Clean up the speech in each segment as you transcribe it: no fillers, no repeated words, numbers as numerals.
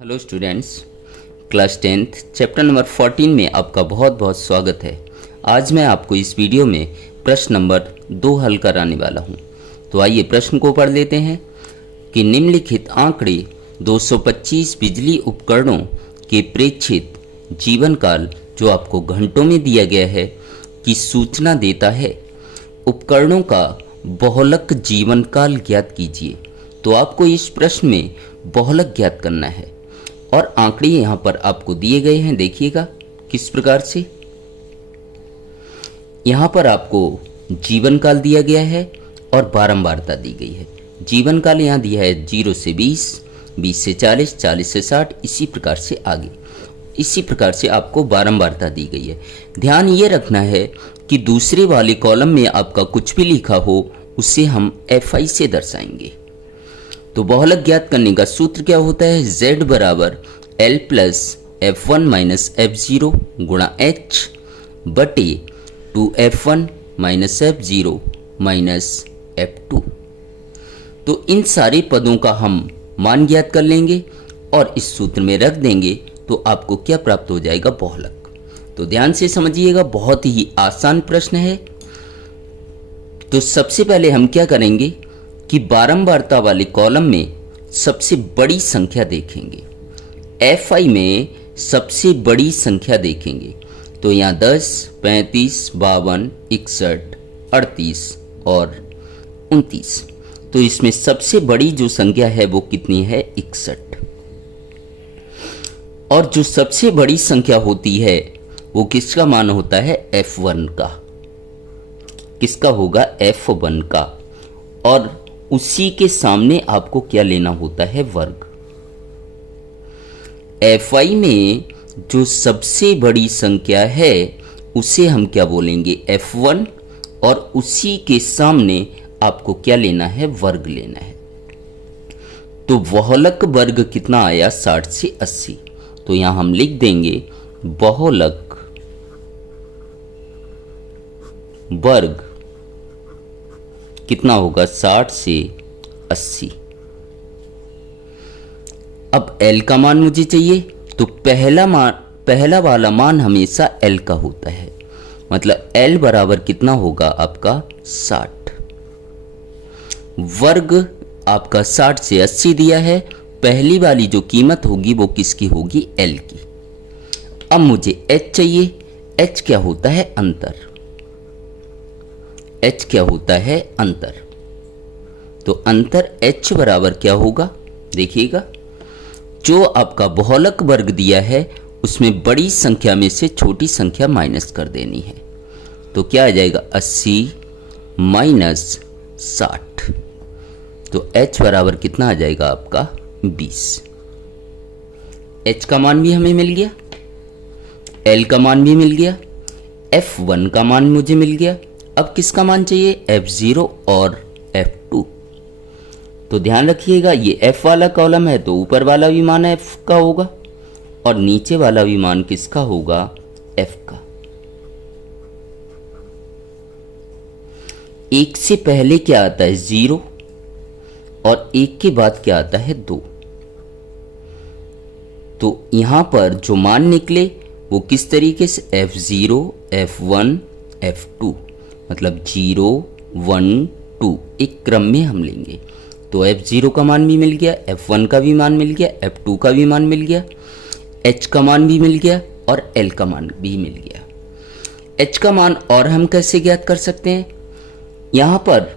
Hello students, class 10th chapter number 14 में आपका बहुत बहुत स्वागत है। आज मैं आपको इस वीडियो में प्रश्न नंबर 2 हल कराने वाला हूं। तो आइए प्रश्न को पढ़ लेते हैं कि निम्नलिखित आंकड़े 225 बिजली उपकरणों के प्रेक्षित जीवन काल जो आपको घंटों में दिया गया है की सूचना देता है। उपकरणों का बहुलक जीवन काल ज्ञात कीजिए। तो आपको इस प्रश्न में बहुलक ज्ञात करना है और आंकड़े यहाँ पर आपको दिए गए हैं। देखिएगा किस प्रकार से यहाँ पर आपको जीवन काल दिया गया है और बारंबारता दी गई है। जीवन काल यहाँ दिया है 0 से 20, 20 से 40, 40 से 60, इसी प्रकार से आगे। इसी प्रकार से आपको बारंबारता दी गई है। ध्यान ये रखना है कि दूसरे वाले कॉलम में आपका कुछ भी लिखा हो उसे हम FI से दर्शाएंगे। तो बहुलक ज्ञात करने का सूत्र क्या होता है? Z बराबर L plus F1 minus F0 गुणा H बटे 2F1 minus F0 minus F2। तो इन सारे पदों का हम मान ज्ञात कर लेंगे और इस सूत्र में रख देंगे तो आपको क्या प्राप्त हो जाएगा? बहुलक। तो ध्यान से समझिएगा, बहुत ही आसान प्रश्न है। तो सबसे पहले हम क्या करेंगे कि बारंबारता वाले कॉलम में सबसे बड़ी संख्या देखेंगे। FI में सबसे बड़ी संख्या देखेंगे तो यहाँ 10, 35, 52, 61, 38 और 29। तो इसमें सबसे बड़ी जो संख्या है वो कितनी है? 61। और जो सबसे बड़ी संख्या होती है वो किसका मान होता है? F1 का। किसका होगा? F1 का। और उसी के सामने आपको क्या लेना होता है? वर्ग। FI में जो सबसे बड़ी संख्या है उसे हम क्या बोलेंगे? F1। और उसी के सामने आपको क्या लेना है? वर्ग लेना है। तो बहुलक वर्ग कितना आया? 60 से 80। तो यहां हम लिख देंगे बहुलक वर्ग कितना होगा? 60 से 80। अब L का मान मुझे चाहिए। तो पहला वाला मान हमेशा L का होता है। मतलब L बराबर कितना होगा आपका? 60। वर्ग आपका 60 से 80 दिया है। पहली वाली जो कीमत होगी वो किसकी होगी? L की। अब मुझे H चाहिए। H क्या होता है? अंतर। H क्या होता है? अंतर। तो अंतर H बराबर क्या होगा? देखिएगा, जो आपका बहुलक वर्ग दिया है उसमें बड़ी संख्या में से छोटी संख्या माइनस कर देनी है। तो क्या आ जाएगा? 80 माइनस 60। तो H बराबर कितना आ जाएगा आपका? 20। H का मान भी हमें मिल गया, L का मान भी मिल गया, F1 का मान मुझे मिल गया। अब किसका मान चाहिए? F0 और F2। तो ध्यान रखिएगा, ये F वाला कॉलम है तो ऊपर वाला भी मान F का होगा और नीचे वाला भी मान किसका होगा? F का। एक से पहले क्या आता है? 0 और एक के बाद क्या आता है? 2। तो यहां पर जो मान निकले वो किस तरीके से? F0, F1, F2, मतलब 0, 1, 2 एक क्रम में हम लेंगे। तो F0 का मान भी मिल गया, F1 का भी मान मिल गया, F2 का भी मान मिल गया, H का मान भी मिल गया और L का मान भी मिल गया। H का मान और हम कैसे ज्ञात कर सकते हैं? यहाँ पर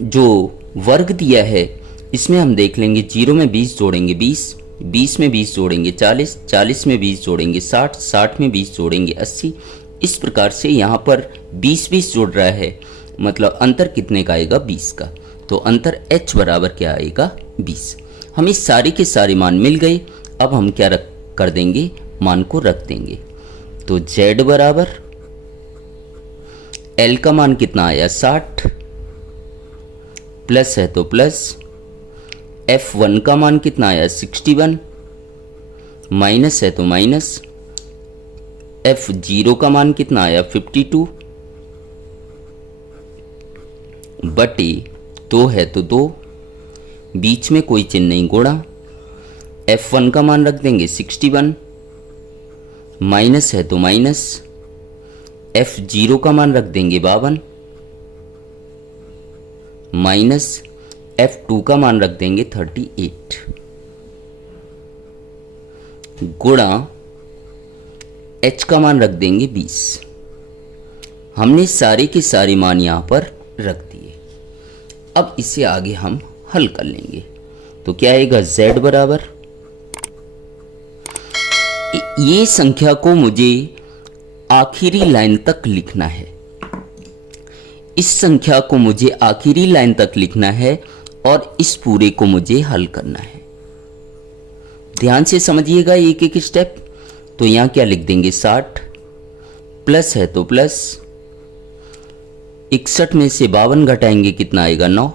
जो वर्ग दिया है इसमें हम देख लेंगे 0 में 20 जोड़ेंगे 20, 20 में 20 जोड़ेंगे 40, 40 में 20 जोड़ेंगे 60, 60 में 20 जोड़ेंगे 80। इस प्रकार से यहाँ पर 20 जोड़ रहा है, मतलब अंतर कितने का आएगा? 20 का। तो अंतर H बराबर क्या आएगा? 20। हमें सारे के सारे मान मिल गए। अब हम क्या कर देंगे? मान को रख देंगे। तो Z बराबर L का मान कितना आया? 60, प्लस है तो प्लस, F1 का मान कितना आया? 61, माइनस है तो माइनस, F0 का मान कितना आया? 52 बटे 2 है तो 2, बीच में कोई चिन्ह नहीं, गुणा F1 का मान रख देंगे 61, माइनस है तो माइनस, F0 का मान रख देंगे 52, माइनस F2 का मान रख देंगे 38, गुणा H का मान रख देंगे 20। हमने सारे के सारे मान यहाँ पर रख दिए। अब इसे आगे हम हल कर लेंगे। तो क्या आएगा, Z बराबर, ये संख्या को मुझे आखिरी लाइन तक लिखना है, इस संख्या को मुझे आखिरी लाइन तक लिखना है और इस पूरे को मुझे हल करना है। ध्यान से समझिएगा एक एक स्टेप। तो यहां क्या लिख देंगे 60, प्लस है तो प्लस, 61 में से 52 घटाएंगे कितना आएगा 9,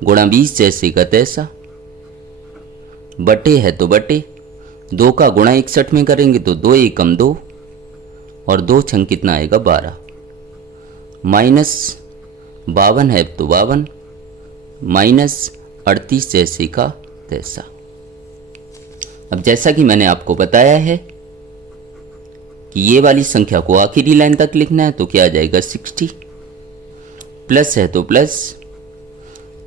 गुणा 20 जैसे का तैसा, बटे है तो बटे, 2 का गुणा 61 में करेंगे तो 2 एकम 2 और 2 छंग कितना आएगा 12, माइनस 52 है तो 52, माइनस 38 जैसे का तैसा। अब जैसा कि मैंने आपको बताया है कि ये वाली संख्या को आखिरी लाइन तक लिखना है, तो क्या आ जाएगा 60, प्लस है तो प्लस,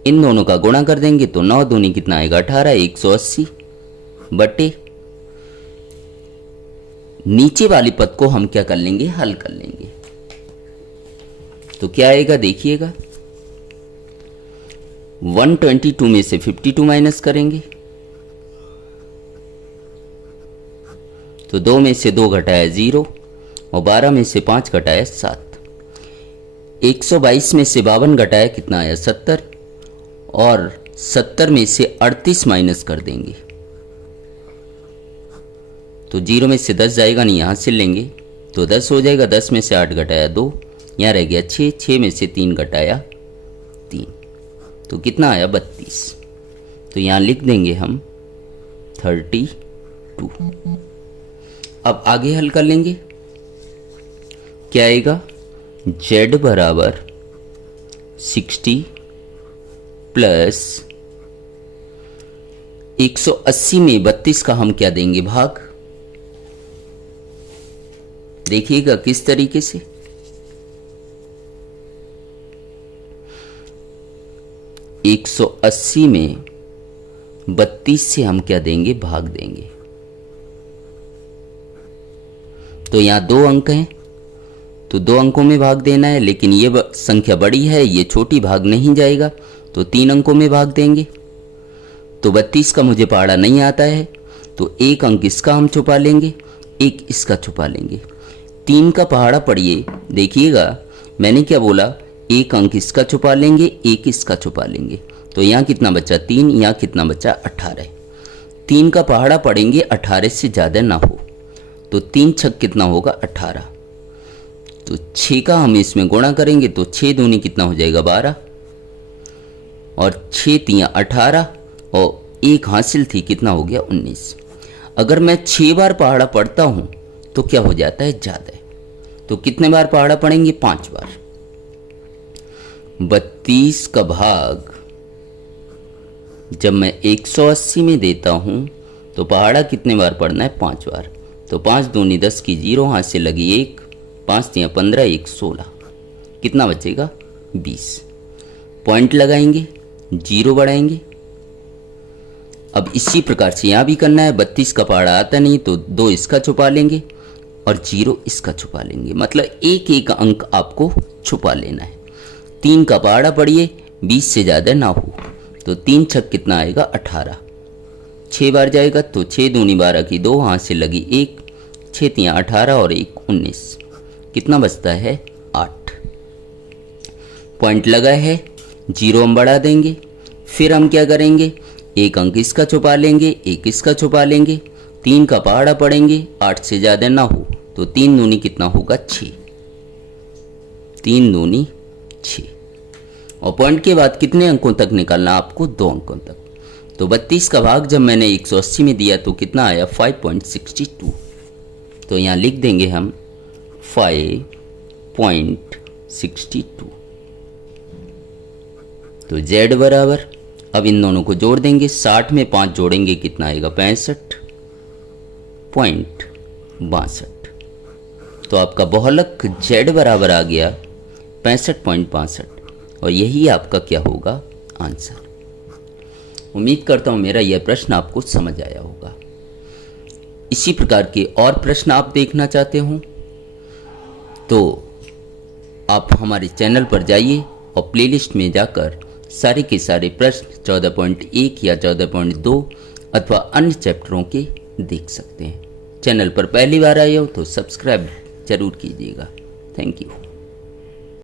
इन दोनों का गुणा कर देंगे तो 9 दूनी कितना आएगा 18, 180, बटे नीचे वाली पद को हम क्या कर लेंगे, हल कर लेंगे। तो क्या आएगा देखिएगा, 122 में से 52 माइनस करेंगे तो 2 में से 2 घटाया 0 और 12 में से 5 घटाया 7, 122 में से 52 घटाया कितना आया 70 और 70 में से 38 माइनस कर देंगे तो 0 में से 10 जाएगा नहीं, यहाँ से लेंगे तो 10 हो जाएगा। 10 में से 8 घटाया 2, यहाँ रह गया 6, 6 में से 3 घटाया 3, तो कितना आया 32। तो यहाँ लिख देंगे हम 32। अब आगे हल कर लेंगे। क्या आएगा, Z बराबर 60 प्लस 180 में 32 का हम क्या देंगे भाग। देखिएगा किस तरीके से, एक 180 में 32 से हम क्या देंगे भाग देंगे। तो यहाँ 2 अंक हैं तो 2 अंकों में भाग देना है, लेकिन ये संख्या बड़ी है, ये छोटी, भाग नहीं जाएगा तो 3 अंकों में भाग देंगे। तो 32 का मुझे पहाड़ा नहीं आता है तो 1 अंक इसका हम छुपा लेंगे, 1 इसका छुपा लेंगे। 3 का पहाड़ा पढ़िए, देखिएगा मैंने क्या बोला, 1 अंक इसका छुपा लेंगे, 1 इसका छुपा लेंगे। तो यहाँ कितना बचा 3, यहाँ कितना बचा 18। 3 का पहाड़ा पढ़ेंगे 18 से ज़्यादा ना हो, तो 3 छक कितना होगा 18। तो 6 का हम इसमें गुणा करेंगे तो 6 दूनी कितना हो जाएगा 12 और 6 तियाँ 18 और 1 हासिल थी कितना हो गया 19। अगर मैं 6 बार पहाड़ा पढ़ता हूँ तो क्या हो जाता है ज़्यादा। तो कितने बार पहाड़ा पढ़ेंगे 5 बार। 32 का भाग जब मैं 180 में देता हूँ तो पहाड़ा कितने बार पढ़ना है 5 बार। तो 5 दूनी 10 की 0, हाथ से लगी 1, 5 तियाँ 15, 1 16, कितना बचेगा 20। पॉइंट लगाएंगे, 0 बढ़ाएंगे। अब इसी प्रकार से यहाँ भी करना है। 32 का पहाड़ा आता नहीं तो 2 इसका छुपा लेंगे और 0 इसका छुपा लेंगे, मतलब 1 अंक आपको छुपा लेना है। 3 का पहाड़ा पढ़िए 20 से ज़्यादा ना हो, तो 3 छक कितना आएगा 18। 6 बार जाएगा तो 6 दूनी 12 की 2, हाथ से लगी 1, 6 तियाँ 18 और 1 19, कितना बचता है 8। पॉइंट लगा है, 0 हम बढ़ा देंगे। फिर हम क्या करेंगे, 1 अंक इसका छुपा लेंगे, 1 इसका छुपा लेंगे। 3 का पहाड़ा पढ़ेंगे, 8 से ज़्यादा ना हो, तो 3 दूनी कितना होगा 6, 3 दूनी 6। और पॉइंट के बाद कितने अंकों तक निकालना आपको, 2 अंकों तक। तो 32 का भाग जब मैंने 180 में दिया तो कितना आया 5.62। तो यहाँ लिख देंगे हम 5.62। तो Z बराबर, अब इन दोनों को जोड़ देंगे, 60 में 5 जोड़ेंगे कितना आएगा, 65.62। तो आपका बहुलक Z बराबर आ गया 65.62 और यही आपका क्या होगा, आंसर। उम्मीद करता हूँ मेरा यह प्रश्न आपको समझ आया होगा। इसी प्रकार के और प्रश्न आप देखना चाहते हो तो आप हमारे चैनल पर जाइए और प्लेलिस्ट में जाकर सारे के सारे प्रश्न 14.1 या 14.2 अथवा अन्य चैप्टरों के देख सकते हैं। चैनल पर पहली बार आए हो तो सब्सक्राइब जरूर कीजिएगा। Thank you.